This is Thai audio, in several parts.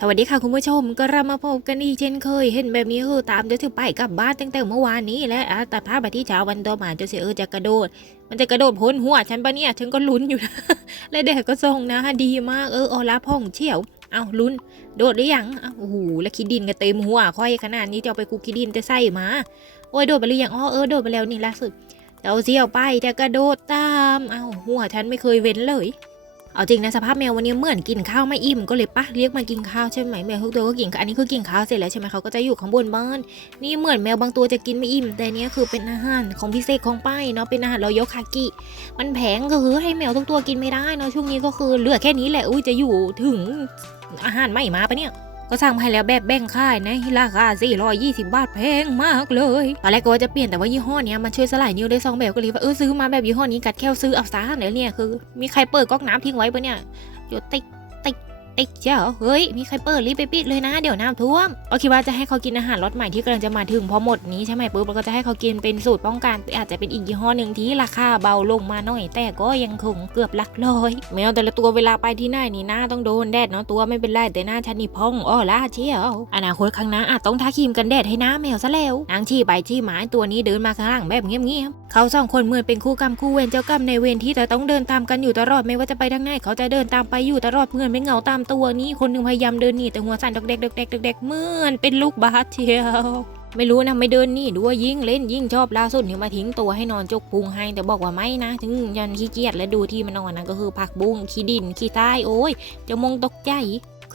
สวัสดีค่ะคุณผู้ชมก็เรามาพบกันอีกเช่นเคย เห็นแบบนี้คือตามจะถึงไปกลับบ้านตั้งแต่เมื่อวานนี้และอะแต่ภาพไปที่เช้าวันต่อมาจะเสียเออจะกระโดด มันจะกระโดดพ้นหัวฉันปะเนี่ยฉันก็ลุ้นอยู่นะและแดดก็ส่งนะดีมากเออออลาพ่องเชี่ยวเอาลุ้น โดดหรือยังอ้าวโอ้โหแล้วขี้ดินก็เต็มหัวค่อยขนาดนี้จะเอาไปกูขี้ดินจะใส่มาโอ้ยโดดไปหรือยังอ๋อเออโดดไปแล้วนี่ล่าสุดเอาเสี่ยวไปจะกระโดดตามเอาหัวฉันไม่เคยเว้นเลย เอาจริงนะสภาพแมววันนี้เหมือนกินข้าวไม่อิ่มก็เลยปะเรียกมากินข้าวใช่ไหมแมวทุกตัวก็กินอันนี้คือกินข้าวเสร็จแล้วใช่ไหมเขาก็จะอยู่ข้างบนบ้านนี่เหมือนแมวบางตัวจะกินไม่อิ่ม แต่เนี้ยคือเป็นอาหารของพิเศษของป้ายเนาะเป็นอาหารรอยคากิ มันแพงก็คือให้แมวทุกตัวกินไม่ได้เนาะช่วงนี้ก็คือเหลือแค่นี้แหละอุ้ยจะอยู่ถึงอาหารไม่มาปะเนี่ย ก็สั่งมาให้แล้วแบบแบ่งค่ายนะราคา420 บาทแพงมากเลยตอนแรกก็ว่าจะเปลี่ยนแต่ว่ายี่ห้อเนี้ยมันช่วยสลายนิ้วได้สองแบบก็เลยว่าเออซื้อมาแบบยี่ห้อนี้กัดแค่ซื้อเอาซะเดี๋ยเนี่ยคือ มีใครเปิดก๊อกน้ำทิ้งไว้ปะเนี่ยหยดติ๊ก ติ๊กติ๊กเจ้าเฮ้ย มีใครเปิดรีบไปปิดเลยนะ เดี๋ยวน้ำท่วมก็คิดว่าจะให้เขากินอาหารรสใหม่ที่กำลังจะมาถึงพอหมดนี้ใช่ไหมปุ๊บเราก็จะให้เขากินเป็นสูตรป้องกันอาจจะเป็นอีกยี่ห้อหนึ่งที่ราคาเบาลงมาหน่อย แต่ก็ยังคงเกือบหลักร้อยแมวแต่ละตัวเวลาไปที่ไหนนี่หน้าต้องโดนแดดเนาะตัวไม่เป็นไรแต่หน้าฉันนี่พองอ้อล่าเชียวอนาคตข้างหน้าอาจต้องทาครีมกันแดดให้หน้าแมวซะแล้วนางชี้ไปชี้หมาตัวนี้เดินมาข้างหลังแบบเงียบๆเขาสองคนเหมือนเป็นคู่กรรมคู่เวรเจ้ากรรมในเวรที่จะต้องเดินตามกันอยู่ตลอดไม่ว่าจะไปทางไหนเขาจะเดินตามไปอยู่ตลอดเพื่อนไม่เงาตามตัวนี้คนหนึ่งพยายามเดินหนีแต่หัวสั่นดอกเด็กดอกเด็กดอกเด็กเหมือนเป็นลูกบาสเชียวไม่รู้นะไม่เดินนี่ด้วยยิ่งเล่นยิ่งชอบล่าสุดนี่มาทิ้งตัวให้นอนจกพุงให้แต่บอกว่าไม่นะ ถึงยันขี้เกียจและดูที่มันนอนนะก็คือผักบุ้งขี้ดินขี้ใต้โอ้ยจะมงตกใจ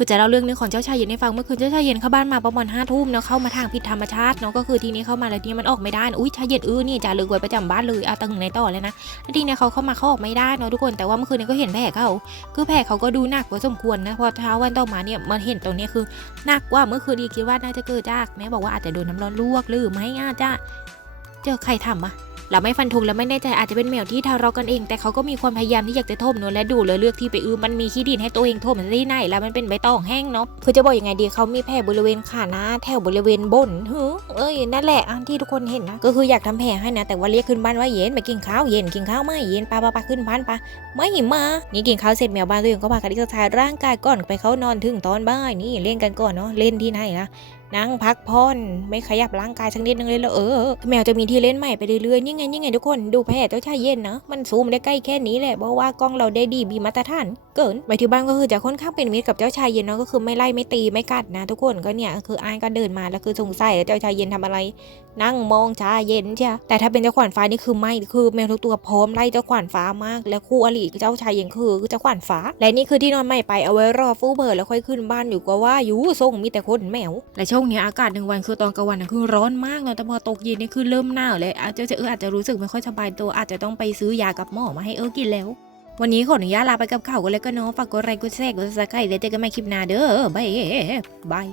คือจะเล่าเรื่องนึงของเจ้าชายเย็นให้ฟังเมื่อคืนเจ้าชายเย็นเข้าบ้านมาประมาณห้าทุ่มเนาะเข้ามาทางผิดธรรมชาติเนาะก็คือทีนี้เข้ามาแล้วทีนี้มันออกไม่ได้อุ้ยชายเย็นอื้อนี่จะเลยไว้ประจำบ้านเลยเอาตั้งไหนต่อเลยนะแล้วทีนี้เขาเข้ามาเขาออกไม่ได้เนาะทุกคนแต่ว่าเมื่อคืนนี้ก็เห็นแผลเขาคือแผลเขาก็ดูหนักพอสมควรนะพอเช้าวันต่อมาเนี่ยมันเห็นตรงนี้คือหนักว่าเมื่อคืนอีคิดว่าน่าจะเกิดจากแม่บอกว่าอาจจะโดนน้ำร้อนลวกหรือไม่อาจจะเจอใครทำอะ เราไม่ฟันธงและไม่แน่ใจอาจจะเป็นแมวที่ทะเลาะกันเอง แต่เขาก็มีความพยายามที่อยากจะทมเนอและดูเลยเลือกที่ไปอื้อมันมีขี้ดินให้ตัวเองทมมันที่ไหนแล้วมันเป็นใบตองแห้งเนาะคือจะบอกยังไงดีเขามีแผลบริเวณขาหน้าแถวบริเวณบนเฮ้อเอ้ยนั่นแหละอันที่ทุกคนเห็นนะก็คืออยากทำแผลให้นะ แต่ว่าเรียกขึ้นบ้านว่าเย็นไปกินข้าวเย็นกินข้าวไม่เย็นปลาปลาปลาขึ้นบ้านปลาไม่มานี่กินข้าวเสร็จแมวบ้านตัวเองก็พากันที่จะทายร่างกายก่อนไปเขานอนถึงตอนบ่ายนี่เล่นกันก่อนเนาะเล่นที่ไหนนะ นั่งพักผ่อนไม่ขยับร่างกายสักนิดนึงเลยเหรอเออแมวจะมีที่เล่นใหม่ไปเรื่อยๆยังไงยังไงทุกคนดูแพทย์เจ้าชายเย็นนะมันซูมได้ใกล้แค่นี้แหละเพราะว่ากล้องเราได้ดีมีมาตรฐานเกินไปที่บ้านก็คือจะค่อนข้างเป็นมิตรกับเจ้าชายเย็นเนาะก็คือไม่ไล่ไม่ตีไม่กัดนะทุกคนก็เนี่ยคืออ้ายก็เดินมาแล้วคือสงสัยแล้วเจ้าชายเย็นทำอะไร นั่งมองชาเย็นใช่แต่ถ้าเป็นเจ้าขวานฟ้านี่คือไม่คือแมวทุกตัวพร้อมไล่เจ้าขวานฟ้ามาก และคู่อริเจ้าชายเย็นคือเจ้าขวานฟ้า และนี่คือที่นอนใหม่ไปเอาไว้รอฟูเบิร์ดแล้วค่อยขึ้นบ้านอยู่ก็ว่าอยู่ทรงมีแต่คนแมวและช่วงนี้อากาศหนึ่งวันคือตอนกลางวันนะคือร้อนมากเนาะแต่พอตกเย็นนี่คือเริ่มหนาวเลยอาจจะเอออาจจะรู้สึกไม่ค่อยสบายตัวอาจจะต้องไปซื้อยากับหมอมาให้เออกินแล้ว วันนี้ขออนุญาตลาไปกับข่าวกันเลยก็เนาะฝากกดไลค์กดแชร์กดซับสไครต์เดี๋ยวเจอกันใหม่คลิปหน้าเด้อบายบาย